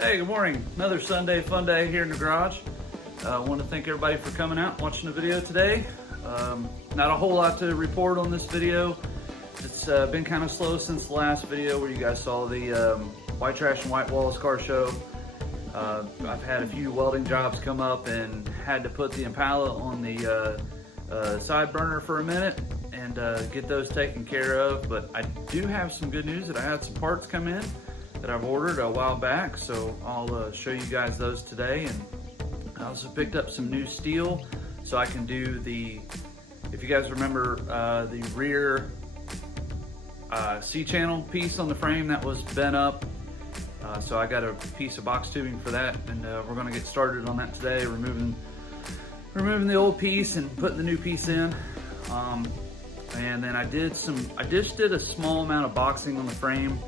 Hey, good morning. Another Sunday fun day here in the garage. I want to thank everybody for coming out and watching the video today. Not a whole lot to report on this video. It's been kind of slow since the last video where you guys saw the White Trash and White Walls car show. I've had a few welding jobs come up and had to put the Impala on the side burner for a minute and get those taken care of. But I do have some good news that I had some parts come in that I've ordered a while back, so I'll show you guys those today. And I also picked up some new steel so I can do the, if you guys remember the rear C-channel piece on the frame that was bent up. So I got a piece of box tubing for that, and we're gonna get started on that today, removing the old piece and putting the new piece in. And then I just did a small amount of boxing on the frame,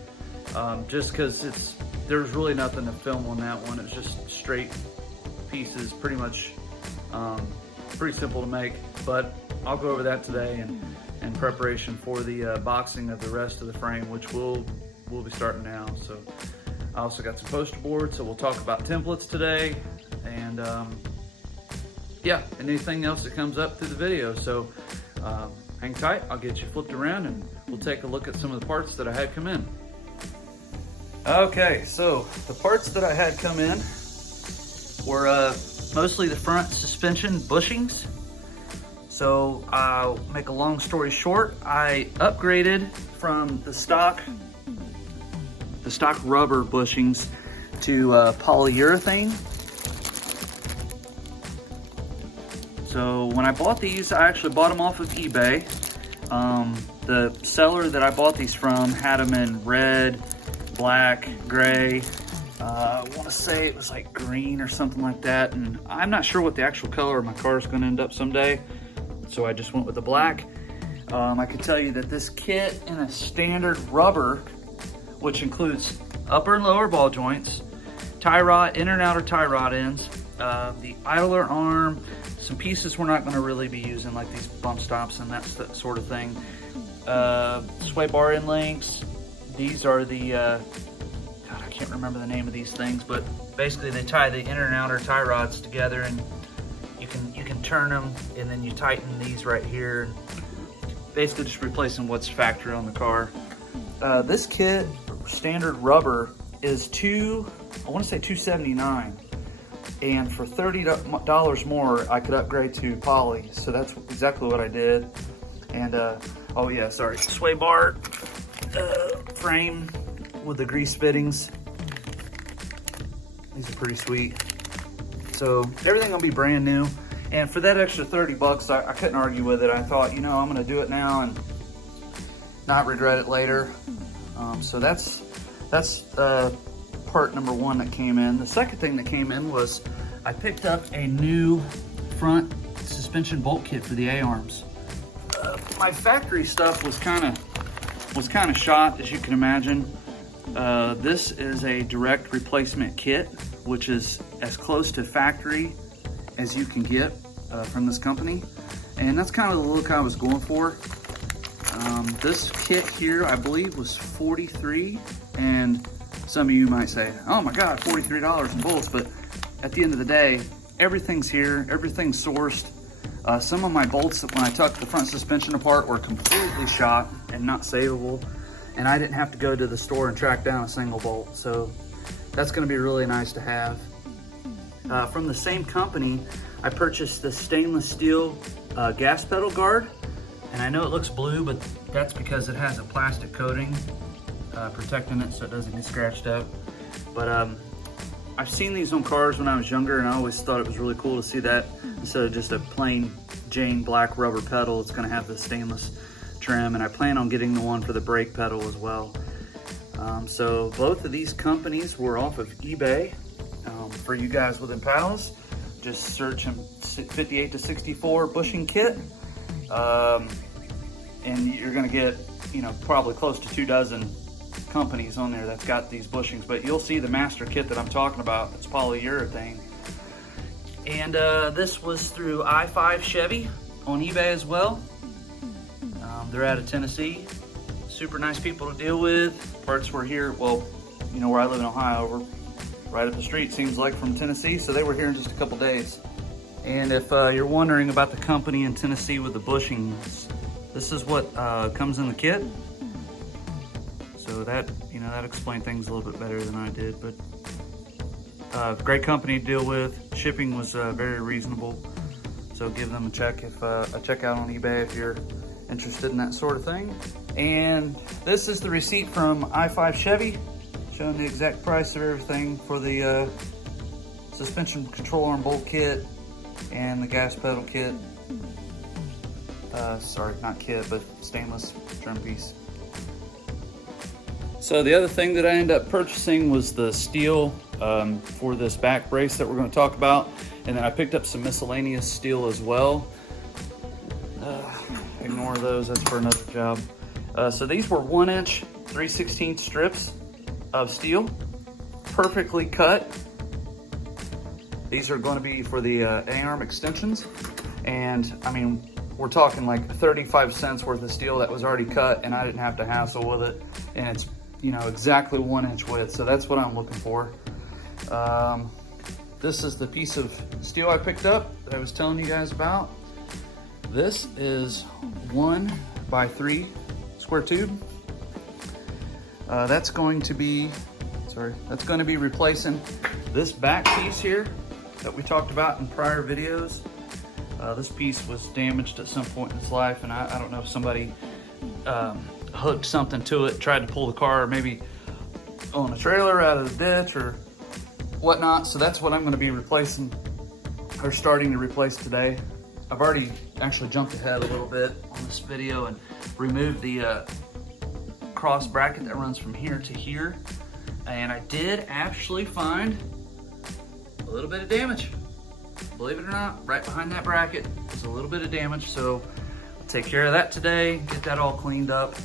just because there's really nothing to film on that one. It's just straight pieces, pretty much, pretty simple to make. But I'll go over that today in preparation for the boxing of the rest of the frame, which we'll be starting now. So I also got some poster boards, so we'll talk about templates today, and yeah, and anything else that comes up through the video. So hang tight, I'll get you flipped around and we'll take a look at some of the parts that I had come in. Okay, so the parts that I had come in were mostly the front suspension bushings. So I'll make a long story short, I upgraded from the stock rubber bushings to polyurethane. So when I bought these, I actually bought them off of eBay. The seller that I bought these from had them in red, black, gray. I want to say it was like green or something like that, and I'm not sure what the actual color of my car is going to end up someday, so I just went with the black. I can tell you that this kit in a standard rubber, which includes upper and lower ball joints, tie rod, inner and outer tie rod ends, the idler arm, some pieces we're not going to really be using, like these bump stops and that sort of thing, sway bar end links. These are the God, I can't remember the name of these things, but basically they tie the inner and outer tie rods together, and you can turn them, and then you tighten these right here, basically just replacing what's factory on the car. This kit, standard rubber, is I want to say $279, and for $30 more I could upgrade to poly, so that's exactly what I did. And oh yeah, sorry, sway bar frame with the grease fittings. These are pretty sweet. So everything will be brand new, and for that extra 30 bucks, I couldn't argue with it. I thought, you know, I'm gonna do it now and not regret it later. So that's part number one that came in. The second thing that came in was I picked up a new front suspension bolt kit for the A-arms. My factory stuff was kind of shot, as you can imagine. This is a direct replacement kit, which is as close to factory as you can get from this company, and that's kind of the look I was going for. This kit here, I believe, was $43, and some of you might say, oh my God, $43 in bolts, but at the end of the day, everything's here, everything's sourced. Some of my bolts, when I took the front suspension apart, were completely shot and not savable, and I didn't have to go to the store and track down a single bolt, so that's gonna be really nice to have. From the same company, I purchased the stainless steel gas pedal guard, and I know it looks blue, but that's because it has a plastic coating protecting it so it doesn't get scratched up. But I've seen these on cars when I was younger, and I always thought it was really cool to see that instead of just a plain Jane black rubber pedal, it's going to have the stainless trim, and I plan on getting the one for the brake pedal as well. So both of these companies were off of eBay. For you guys with Impalas, just search them 58 to 64 bushing kit, and you're going to get, you know, probably close to 24 companies on there that's got these bushings, but you'll see the master kit that I'm talking about. It's polyurethane, and this was through I-5 Chevy on eBay as well. They're out of Tennessee. Super nice people to deal with. Parts were here, well, you know, where I live in Ohio, right up the street, seems like, from Tennessee. So they were here in just a couple days. And if you're wondering about the company in Tennessee with the bushings, this is what comes in the kit. So that, you know, that explained things a little bit better than I did. But great company to deal with. Shipping was very reasonable. So give them a check out on eBay if you're interested in that sort of thing. And this is the receipt from I-5 Chevy, showing the exact price of everything for the suspension control arm bolt kit and the gas pedal kit. Sorry, not kit, but stainless drum piece. So the other thing that I ended up purchasing was the steel for this back brace that we're going to talk about. And then I picked up some miscellaneous steel as well. Ignore those, that's for another job. So these were 1-inch 3/16 strips of steel, perfectly cut. These are going to be for the A-arm extensions. And I mean, we're talking like 35 cents worth of steel that was already cut, and I didn't have to hassle with it. And it's, you know, exactly 1-inch width. So that's what I'm looking for. This is the piece of steel I picked up that I was telling you guys about. This is 1x3 square tube. That's going to be replacing this back piece here that we talked about in prior videos. This piece was damaged at some point in its life, and I don't know if somebody hooked something to it, tried to pull the car, maybe on a trailer out of the ditch or whatnot. So that's what I'm going to be replacing, or starting to replace today. I've already actually jumped ahead a little bit on this video and removed the cross bracket that runs from here to here. And I did actually find a little bit of damage. Believe it or not, right behind that bracket was a little bit of damage. So I'll take care of that today, get that all cleaned up.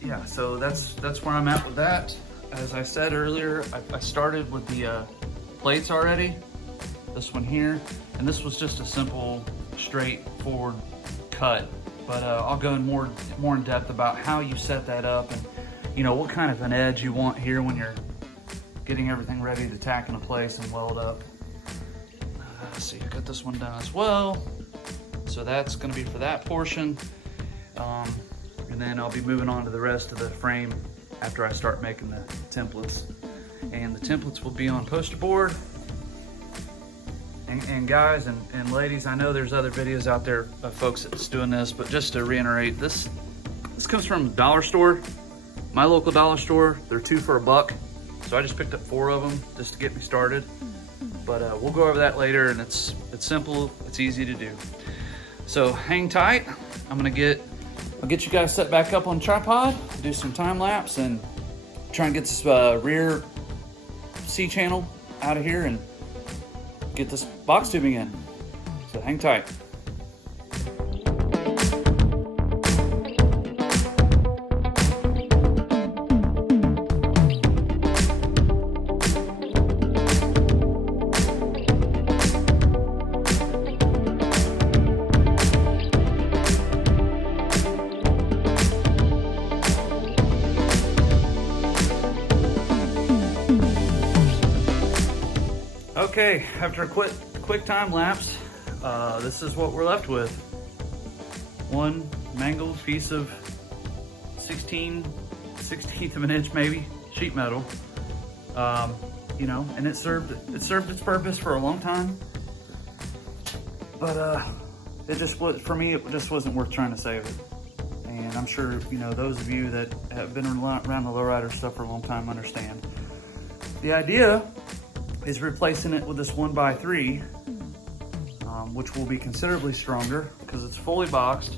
Yeah, so that's where I'm at with that. As I said earlier, I started with the plates already. This one here, and this was just a simple, straightforward cut. But I'll go in more in depth about how you set that up, and you know what kind of an edge you want here when you're getting everything ready to tack into place and weld up. So you got this one done as well. So that's going to be for that portion. And then I'll be moving on to the rest of the frame after I start making the templates. And the templates will be on poster board. And guys and ladies, I know there's other videos out there of folks that's doing this, but just to reiterate, this comes from the dollar store, my local dollar store. They're 2 for $1. So I just picked up 4 of them just to get me started. But we'll go over that later, and it's simple, it's easy to do. So hang tight. I'll get you guys set back up on tripod, do some time lapse, and try and get this rear C channel out of here and get this box tubing in. So hang tight. Okay, after a quick time lapse, this is what we're left with. One mangled piece of 16th of an inch maybe sheet metal. You know, and it served its purpose for a long time. But it just was, for me, it just wasn't worth trying to save it. And I'm sure, you know, those of you that have been around the lowrider stuff for a long time understand. The idea is replacing it with this 1x3, which will be considerably stronger because it's fully boxed,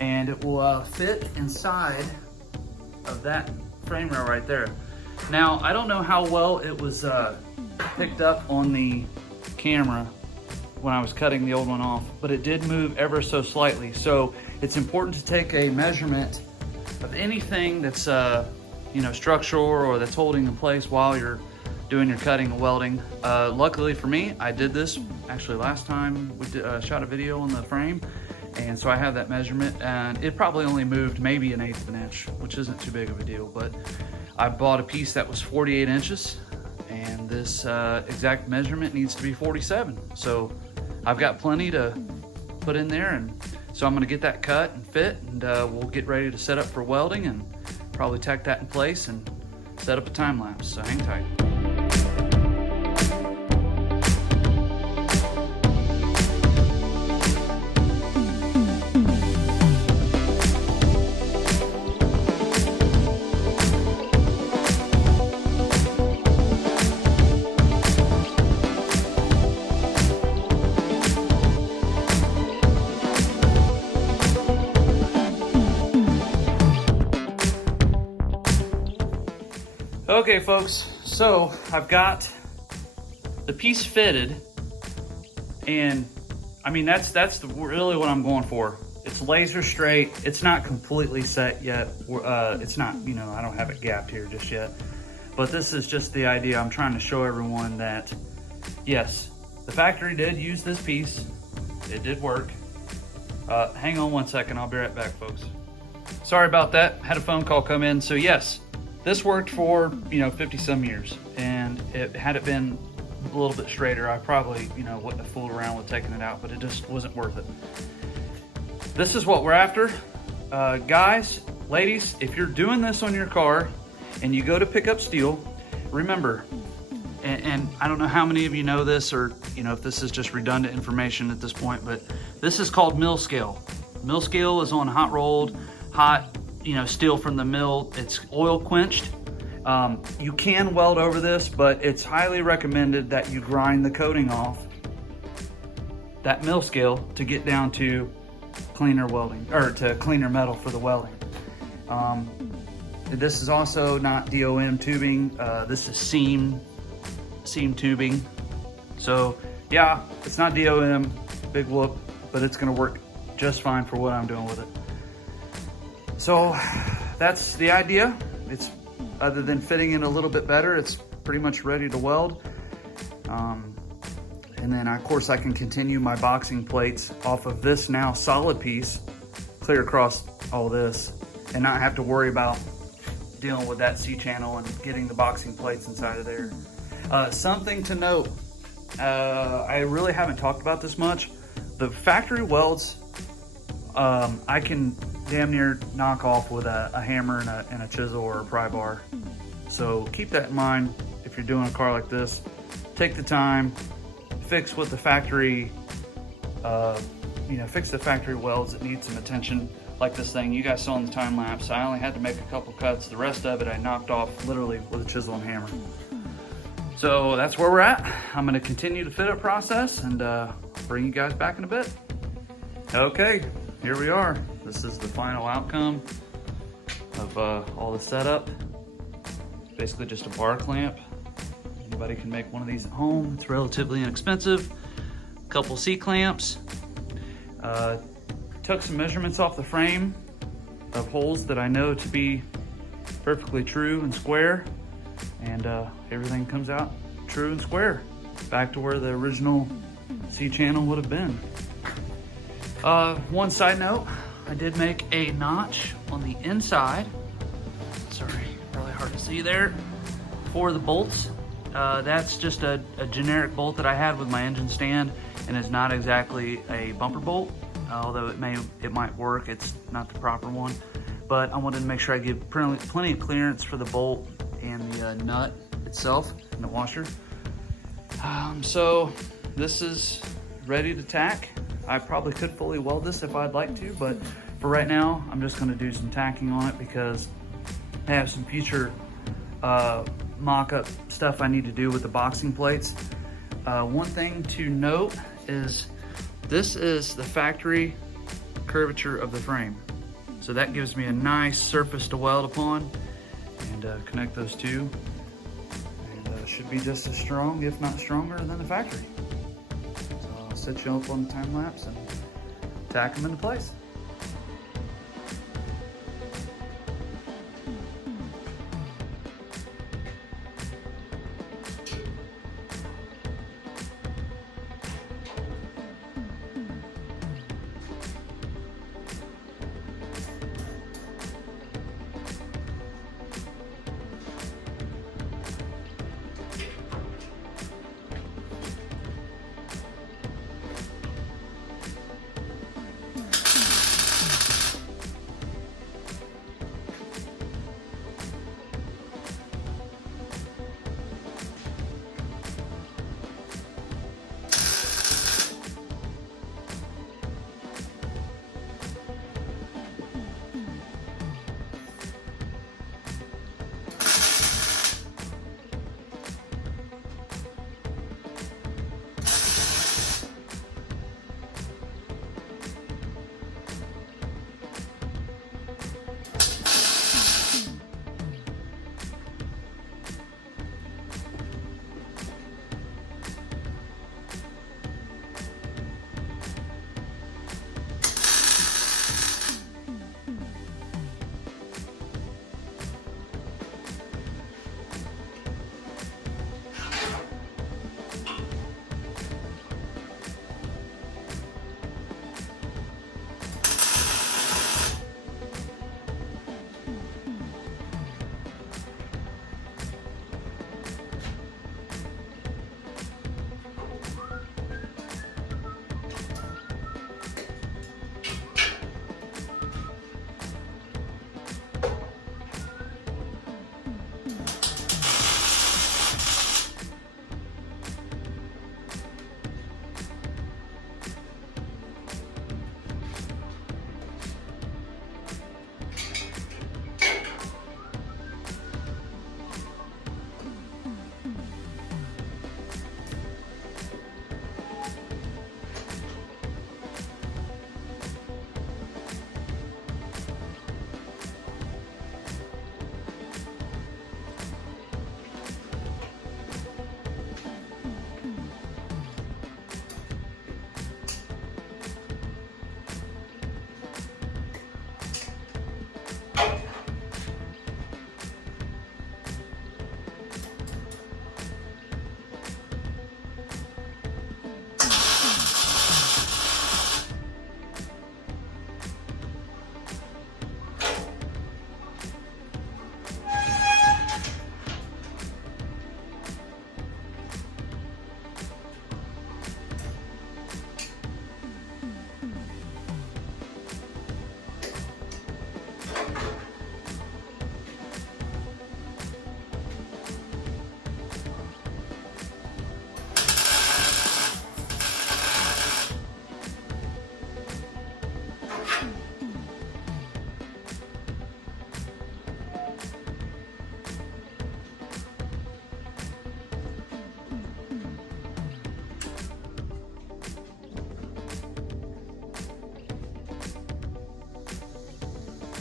and it will fit inside of that frame rail right there. Now, I don't know how well it was picked up on the camera when I was cutting the old one off, but it did move ever so slightly. So it's important to take a measurement of anything that's you know, structural or that's holding in place while you're doing your cutting and welding. Luckily for me, I did this actually last time we shot a video on the frame, And so I have that measurement, and it probably only moved maybe 1/8 of an inch, which isn't too big of a deal. But I bought a piece that was 48 inches, and this exact measurement needs to be 47. So I've got plenty to put in there, and so I'm gonna get that cut and fit, and we'll get ready to set up for welding and probably tack that in place and set up a time lapse, so hang tight. Okay folks, so I've got the piece fitted, and I mean that's really what I'm going for. It's laser straight. It's not completely set yet. It's not, you know, I don't have it gapped here just yet. But this is just the idea. I'm trying to show everyone that yes, the factory did use this piece. It did work. Hang on one second, I'll be right back, folks. Sorry about that. Had a phone call come in. So yes, this worked for, you know, 50 some years, and had it been a little bit straighter, I probably, you know, wouldn't have fooled around with taking it out, but it just wasn't worth it. This is what we're after. Guys, ladies, if you're doing this on your car and you go to pick up steel, remember, and I don't know how many of you know this, or, you know, if this is just redundant information at this point, but this is called mill scale. Mill scale is on hot rolled, hot, you know, steel from the mill. It's oil quenched. You can weld over this, but it's highly recommended that you grind the coating off that mill scale to get down to cleaner welding, or to cleaner metal for the welding. This is also not DOM tubing. This is seam tubing. So yeah, it's not DOM, big whoop, but it's gonna work just fine for what I'm doing with it. So that's the idea. It's, other than fitting in a little bit better, it's pretty much ready to weld. And then of course I can continue my boxing plates off of this now solid piece, clear across all this, and not have to worry about dealing with that C-channel and getting the boxing plates inside of there. Something to note, I really haven't talked about this much. The factory welds, I can damn near knock off with a hammer and a chisel or a pry bar. So keep that in mind if you're doing a car like this. Take the time, fix what the factory, you know, fix the factory welds that need some attention, like this thing you guys saw in the time lapse. I only had to make a couple cuts. The rest of it I knocked off literally with a chisel and hammer. So that's where we're at. I'm gonna continue the fit up process and bring you guys back in a bit. Okay, here we are. This is the final outcome of all the setup. Basically just a bar clamp. Anybody can make one of these at home. It's relatively inexpensive. A couple C-clamps. Took some measurements off the frame of holes that I know to be perfectly true and square, and everything comes out true and square, back to where the original C-channel would have been. One side note, I did make a notch on the inside. Sorry, really hard to see there. For the bolts, that's just a generic bolt that I had with my engine stand, and it's not exactly a bumper bolt, although it might work. It's not the proper one, but I wanted to make sure I give plenty of clearance for the bolt and the nut itself and the washer. So this is ready to tack. I probably could fully weld this if I'd like to, but for right now, I'm just gonna do some tacking on it because I have some future mock-up stuff I need to do with the boxing plates. One thing to note is this is the factory curvature of the frame. So that gives me a nice surface to weld upon and connect those two. And should be just as strong, if not stronger, than the factory. So I'll set you up on the time lapse and tack them into place.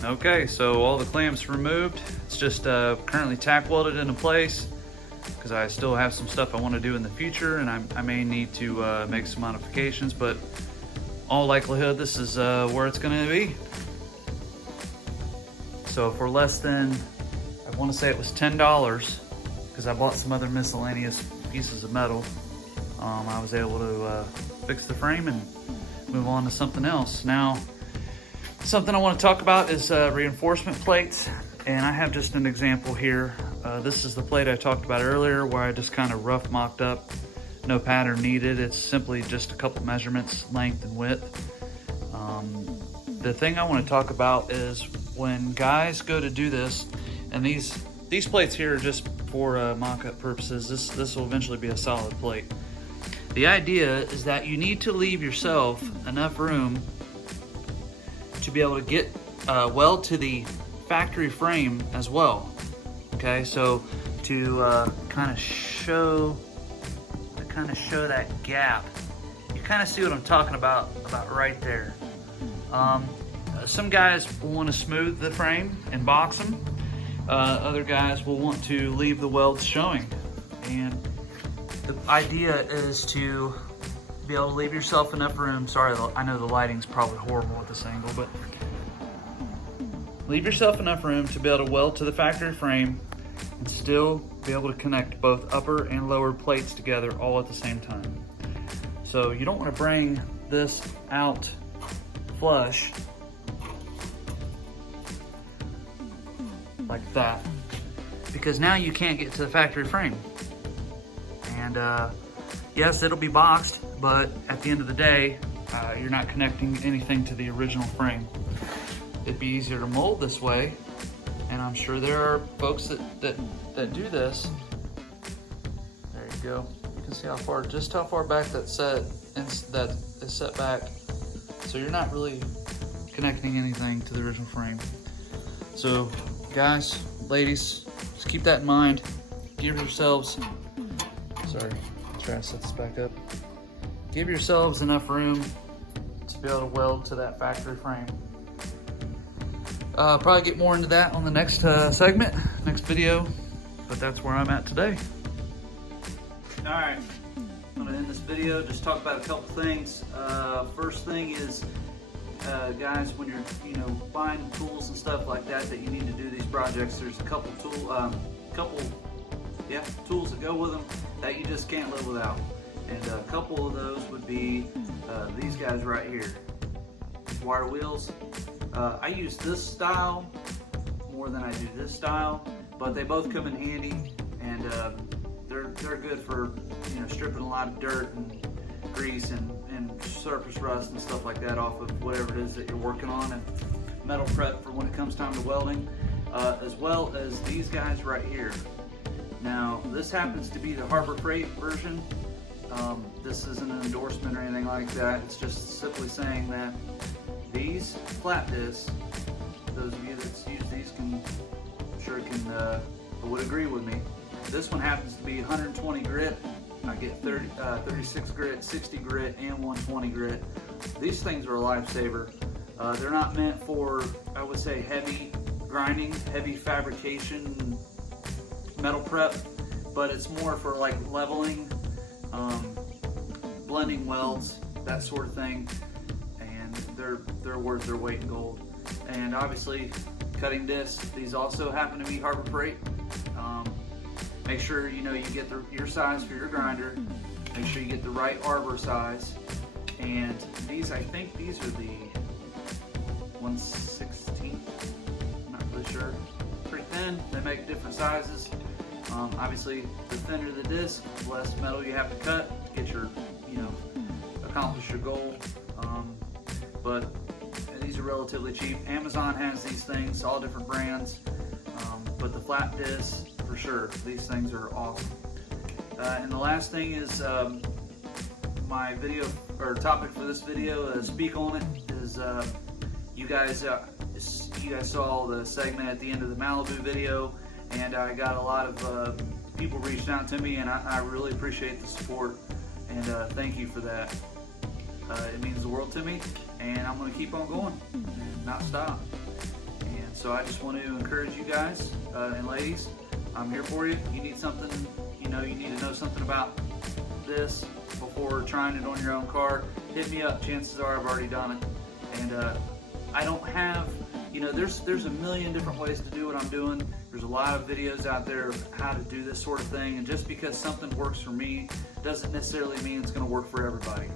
Okay, so all the clamps removed. It's just currently tack welded into place because I still have some stuff I want to do in the future, and I may need to make some modifications, but all likelihood this is where it's going to be. So for less than, I want to say it was $10, because I bought some other miscellaneous pieces of metal, I was able to fix the frame and move on to something else. Now, something I want to talk about is reinforcement plates, and I have just an example here. This is the plate I talked about earlier where I just kind of rough mocked up, no pattern needed. It's simply just a couple measurements, length and width. The thing I want to talk about is when guys go to do this, and these plates here are just for mock-up purposes. This will eventually be a solid plate. The idea is that you need to leave yourself enough room to be able to get weld to the factory frame as well. Okay, so to kind of show that gap, you kind of see what I'm talking about right there. Some guys will want to smooth the frame and box them. Other guys will want to leave the welds showing. And the idea is to be able to leave yourself enough room. Sorry, I know the lighting's probably horrible at this angle, but leave yourself enough room to be able to weld to the factory frame and still be able to connect both upper and lower plates together all at the same time. So you don't want to bring this out flush like that, because now you can't get to the factory frame. And yes, it'll be boxed, but at the end of the day, you're not connecting anything to the original frame. It'd be easier to mold this way, and I'm sure there are folks that do this. There you go. You can see just how far back that is set back. So you're not really connecting anything to the original frame. So guys, ladies, just keep that in mind. Give yourselves, sorry, try to set this back up. Give yourselves enough room to be able to weld to that factory frame. Probably get more into that on the next segment, next video, but that's where I'm at today. All right, I'm gonna end this video, just talk about a couple things. First thing is, guys, when you're buying tools and stuff like that you need to do these projects, there's a couple tools that go with them that you just can't live without. And a couple of those would be these guys right here, wire wheels. I use this style more than I do this style, but they both come in handy, and they're good for stripping a lot of dirt and grease and surface rust and stuff like that off of whatever it is that you're working on, and metal prep for when it comes time to welding, as well as these guys right here. Now, this happens to be the Harbor Freight version. This isn't an endorsement or anything like that. It's just simply saying that these flat discs, those of you that use these would agree with me. This one happens to be 120 grit. I get 36 grit, 60 grit, and 120 grit. These things are a lifesaver. They're not meant for, I would say, heavy grinding, heavy fabrication, metal prep, but it's more for like leveling, blending welds, that sort of thing. And they're worth their weight in gold. And obviously, cutting discs, these also happen to be Harbor Freight. Make sure you get your size for your grinder. Make sure you get the right arbor size. And these, I think these are the 1/16. I'm not really sure. Pretty thin. They make different sizes. Obviously, the thinner the disc, the less metal you have to cut to get your, accomplish your goal. But these are relatively cheap. Amazon has these things, all different brands. But the flat discs, for sure, these things are awesome. And the last thing is my video or topic for this video. Speak on it is you guys saw the segment at the end of the Malibu video, and I got a lot of people reached out to me, and I really appreciate the support, and thank you for that. It means the world to me, and I'm going to keep on going and not stop. And So I just want to encourage you guys and ladies, I'm here for you. You need something, you need to know something about this before trying it on your own car, hit me up. Chances are I've already done it. And I don't have, there's a million different ways to do what I'm doing. There's a lot of videos out there of how to do this sort of thing, and just because something works for me doesn't necessarily mean it's going to work for everybody.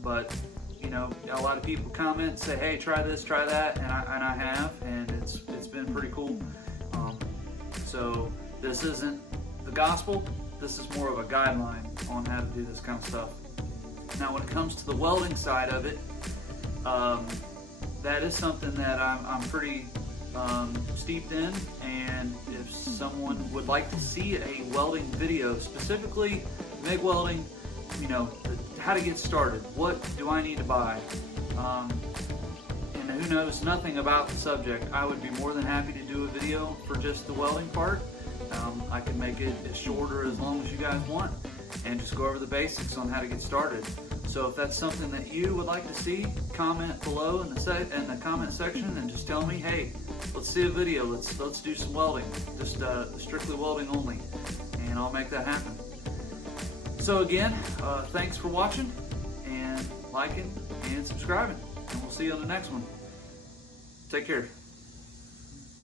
But a lot of people comment and say, hey, try this, try that, and I have, and it's been pretty cool. So this isn't the gospel, this is more of a guideline on how to do this kind of stuff. Now when it comes to the welding side of it, that is something that I'm pretty steeped in, and if someone would like to see a welding video, specifically MIG welding, how to get started, what do I need to buy, and who knows nothing about the subject, I would be more than happy to do a video for just the welding part. I can make it as short or as long as you guys want, and just go over the basics on how to get started. So if that's something that you would like to see, comment below in the comment section and just tell me, hey, let's see a video, let's do some welding, just strictly welding only, and I'll make that happen. So again, thanks for watching and liking and subscribing, and we'll see you on the next one. Take care.